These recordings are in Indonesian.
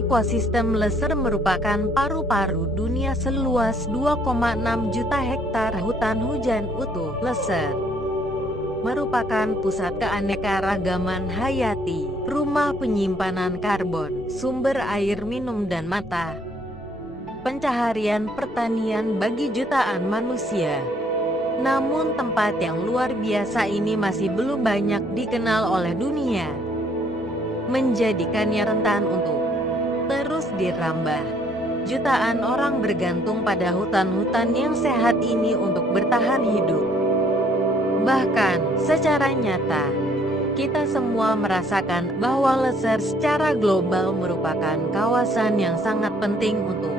Ekosistem Leser merupakan paru-paru dunia seluas 2,6 juta hektar hutan hujan utuh. Leser merupakan pusat keanekaragaman hayati, rumah penyimpanan karbon, sumber air minum dan mata pencaharian pertanian bagi jutaan manusia. Namun tempat yang luar biasa ini masih belum banyak dikenal oleh dunia, menjadikannya rentan untuk terus dirambah. Jutaan orang bergantung pada hutan-hutan yang sehat ini untuk bertahan hidup. Bahkan, secara nyata, kita semua merasakan bahwa Leser secara global merupakan kawasan yang sangat penting untuk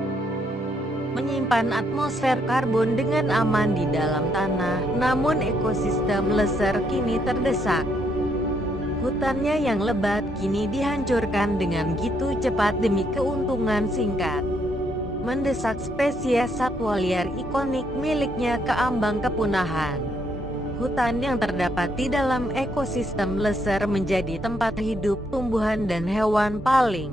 menyimpan atmosfer karbon dengan aman di dalam tanah. Namun ekosistem Leser kini terdesak. Hutannya yang lebat kini dihancurkan dengan gitu cepat demi keuntungan singkat, mendesak spesies satwa liar ikonik miliknya ke ambang kepunahan. Hutan yang terdapat di dalam ekosistem Leser menjadi tempat hidup tumbuhan dan hewan paling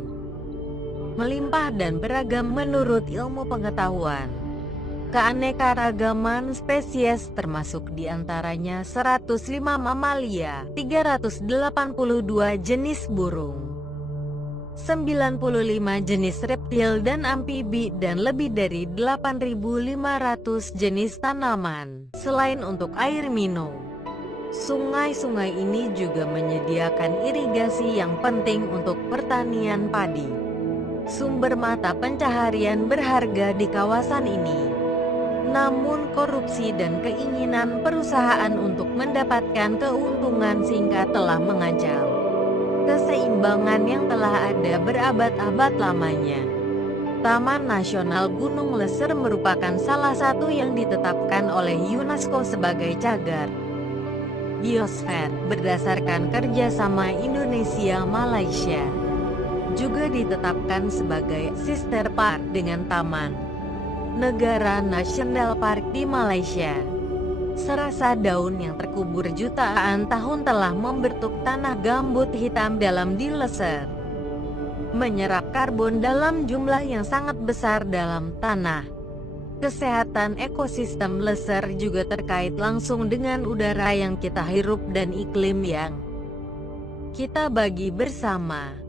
melimpah dan beragam menurut ilmu pengetahuan. Keanekaragaman spesies termasuk diantaranya 105 mamalia, 382 jenis burung, 95 jenis reptil dan amfibi, dan lebih dari 8.500 jenis tanaman. Selain untuk air minum, sungai-sungai ini juga menyediakan irigasi yang penting untuk pertanian padi. Sumber mata pencaharian berharga di kawasan ini. Namun korupsi dan keinginan perusahaan untuk mendapatkan keuntungan singkat telah mengancam keseimbangan yang telah ada berabad-abad lamanya. Taman Nasional Gunung Leser merupakan salah satu yang ditetapkan oleh UNESCO sebagai cagar biosfer berdasarkan kerjasama Indonesia-Malaysia. Juga ditetapkan sebagai sister park dengan Taman Negara National Park di Malaysia. Serasa daun yang terkubur jutaan tahun telah membentuk tanah gambut hitam dalam di Leser, menyerap karbon dalam jumlah yang sangat besar dalam tanah. Kesehatan ekosistem Leser juga terkait langsung dengan udara yang kita hirup dan iklim yang kita bagi bersama.